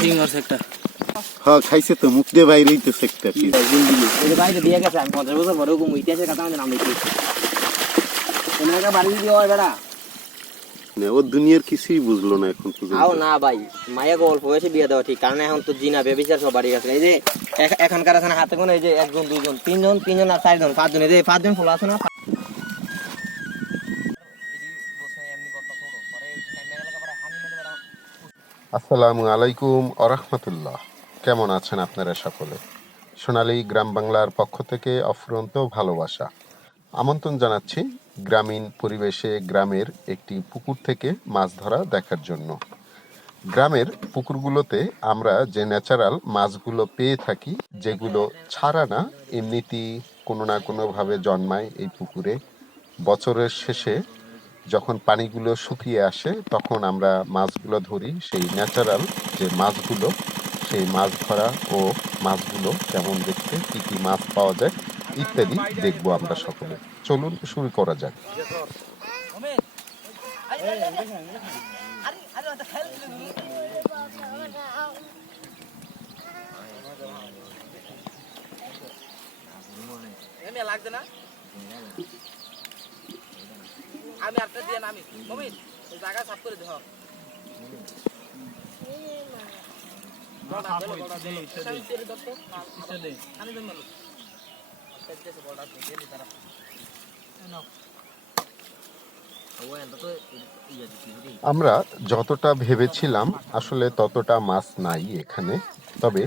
সিং আছে একটা হ্যাঁ খাইছে তো মুখ দিয়ে বাইরে হইতেছে একটা কি এই বাইরে দিয়ে গেছে আমি পঞ্চাশ বছর পরে ওরকম ইতিহাসের কথা আমাদের নাম লিখি তোমার একটা বাড়ি দিয়ে হয় বেড়া। ও দুনিয়ার কিছুই বুঝলো না এখন আও না ভাই মায়া অল্প বয়সে বিয়ে দেওয়া ঠিক। কারণ এখন তো জিনা বেবিচার সব বাড়ি গেছে। এই যে এখ- এখনকার আছে হাতে কোনো এই যে একজন দুইজন তিনজন তিনজন আর চারজন পাঁচজন। এই যে পাঁচজন ফুল আছে না আসসালামু আলাইকুম আরহামতুল্লাহ কেমন আছেন আপনারা সকলে? সোনালী গ্রাম বাংলার পক্ষ থেকে অফুরন্ত ভালোবাসা। আমন্ত্রণ জানাচ্ছি গ্রামীণ পরিবেশে গ্রামের একটি পুকুর থেকে মাছ ধরা দেখার জন্য। গ্রামের পুকুরগুলোতে আমরা যে ন্যাচারাল মাছগুলো পেয়ে থাকি, যেগুলো ছাড়া না, এমনিতেই কোনো না কোনোভাবে জন্মায় এই পুকুরে। বছরের শেষে যখন পানিগুলো শুকিয়ে আসে, তখন আমরা মাছগুলো ধরি। সেই ন্যাচারাল যে মাছগুলো, সেই মাছ ধরা ও মাছগুলো কেমন দেখতে, কি কি মাছ পাওয়া যায় ইত্যাদি দেখব আমরা সকলে। চলুন শুরু করা যাক। লাগছে না? আমি আপনার দিয়ে নামি। মমিন জায়গা সাফ করে দেহ আমরা যতটা ভেবেছিলাম আসলে ততটা মাছ নাই এখানে। তবে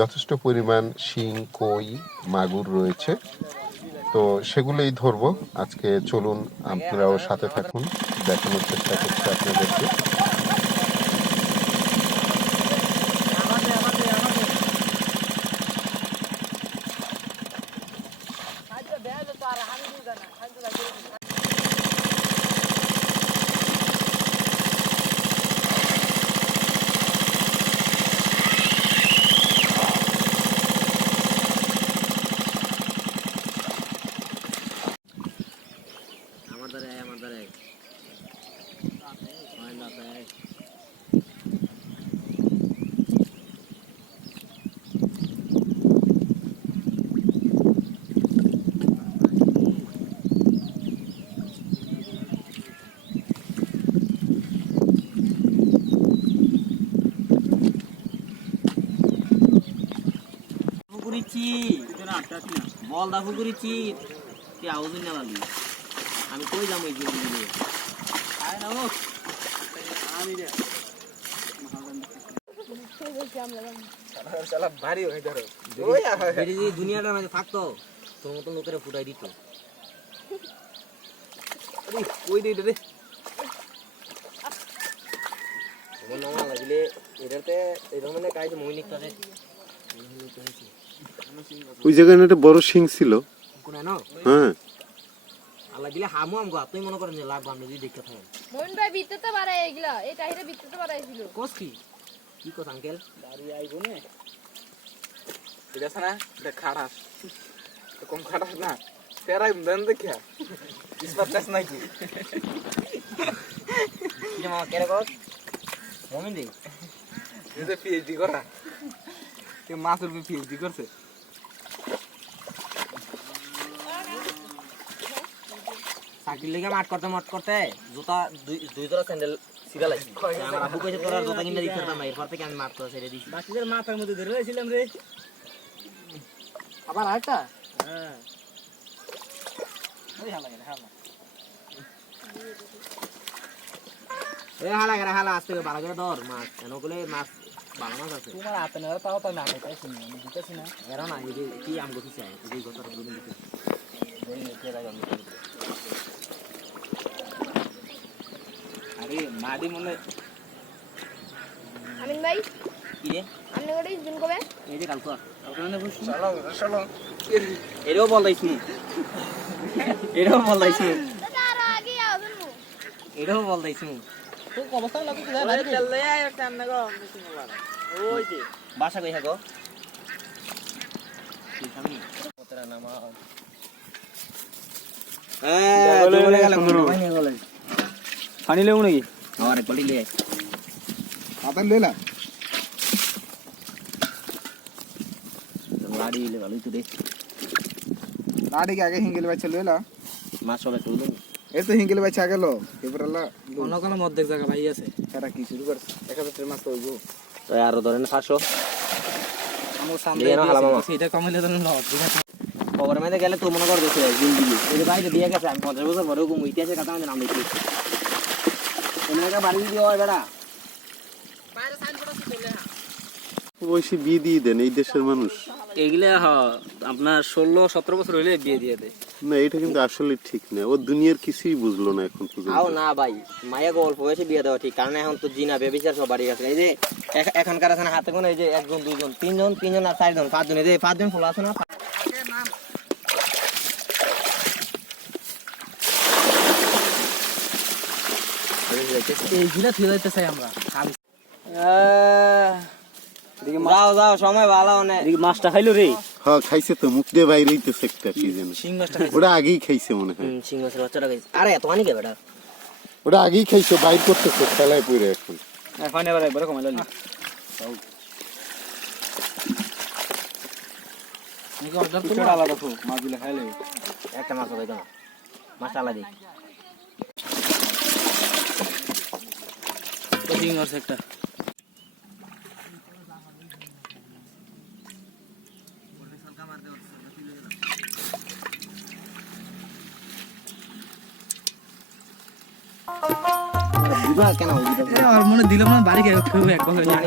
যথেষ্ট পরিমাণ শিং কই মাগুর রয়েছে। তো সেগুলোই ধরব। আজকে চলুন আপনারাও সাথে থাকুন দেখানোর চেষ্টা করছি আপনাদেরকে। পুকুরিছি বলদা পুকুরিছি তুই আউজিন না লালি আমি কই যাব এই জীবন না আমি রে বেটি যদি দুনিয়াটার মাঝে থাকতো তোর মতো লোকের ফুটাই দিত। আরে, কই দে রে? আমার নামা লাগলে এটাতে এটার মানে কাজ কাজে। ওই জায়গায় একটা বড় শিং ছিল। হ্যাঁ। আল্লাহ দিলে হামু আমগো তুই মনে করেন যে লাভ আমরা যদি দেখতে থাকেন? মোহন ভাই বিত্ততে পারাই এগুলা এই টাইরে বিত্ততে পারাইছিল কোস কি? কি কোস আঙ্কেল? দাঁড়িয়ে আইব নে। ঠিক আছে এটা খারাস। তো কম খারাস না। তেরাই দেন দেখিয়া। ইসবার চাষ নাকি? কি মামা কেরে কোস? মমিন দে। এই পিএইচডি করা। মাছের উপর পিএইচডি করছে। চাকরির লেগে মাঠ করতে মাঠ করতে। জুতা দুই জোড়া স্যান্ডেল সিরা লাগছে। আমার আব্বু কইছে তোর জুতা কিনে দিতে পারতাম এরপর থেকে আমি মাঠ করে ছেড়ে দিছি। বাকিদের মাথার মধ্যে ধরে রয়েছিলাম রে। আবার আরেকটা? হ্যাঁ। ওই হালা গেলে হালা। এ হালা গেরা হালা আস্তে ভালো করে ধর মাছ। কেন বলে মাছ তোমার হাতে নেওয়ার তাও তো না পাইছি না দিতেছি না। এরা এই কি আম চাই এই আরে মাদি মনে আমিন ভাই? কি রে? দিন কবে? এই যে কালকে অবস্থা লাগে কি ভাই হ্যাঁ, পানি নাকি? আমার লে। লে ভালোই তো কে আগে হিঙ্গেল বাচ্চা মাছ সবাই তুলুন এই তো হিঙ্গেল বাচ্চা গেল এবার আল্লাহ অন্য কোনো মধ্যে জায়গা ভাই আছে। এরা কি শুরু করছে? এক হাজার মাছ তো হইব। তো আরও ধরেন পাঁচশো। আমার সামনে। সেটা কমাইলে ধরেন খবরের মধ্যে গেলে তো মনে কর গেছে জিন্দিগি এই যে বাইরে দিয়ে গেছে আমি পঞ্চাশ বছর পরেও ঘুম ইতিহাসের কথা আমাদের নাম লিখি। কোনো জায়গায় বাড়ি দিয়ে হয় বেড়া। বয়সে বিয়ে দিয়ে দেন এই দেশের মানুষ এগুলা হ আপনার ষোলো সতেরো বছর হইলে বিয়ে দিয়ে দেয় না এটা কিন্তু আসলে ঠিক না ও দুনিয়ার কিছুই বুঝলো না এখন পর্যন্ত আও না ভাই মায়া অল্প বয়সে বিয়ে দেওয়া ঠিক কারণ এখন তো জিনা বেবিচার সব বাড়ি গেছে এই যে এখ- এখনকার আছে না হাতে কোনো এই যে একজন দুজন তিনজন তিনজন আর চারজন পাঁচজন এই যে পাঁচজন ফুল আছে না এইগুলা থুয়ে যাইতে চাই আমরা খালি যাও যাও সময় ভালো অনেক মাছটা খাইলো রে। হ্যাঁ খাইছে তো মুখ দিয়ে বাইরে হইতেছে একটা কি ওটা আগেই খাইছে মনে হয়। মাছের বাচ্চাটা খাইছে। আরে এত আনি কে বেটা? ওটা আগেই খাইছে বাইর করতেছে খেলায় পড়ে এখন। এখন এবার একবার কমাইলো নি আলাদা তো মাছগুলা খাইলে। একটা খাইতো না আলাদা। একটা। কেন? মনে দিলাম না বাড়ি খেয়ে খুব জানি জানি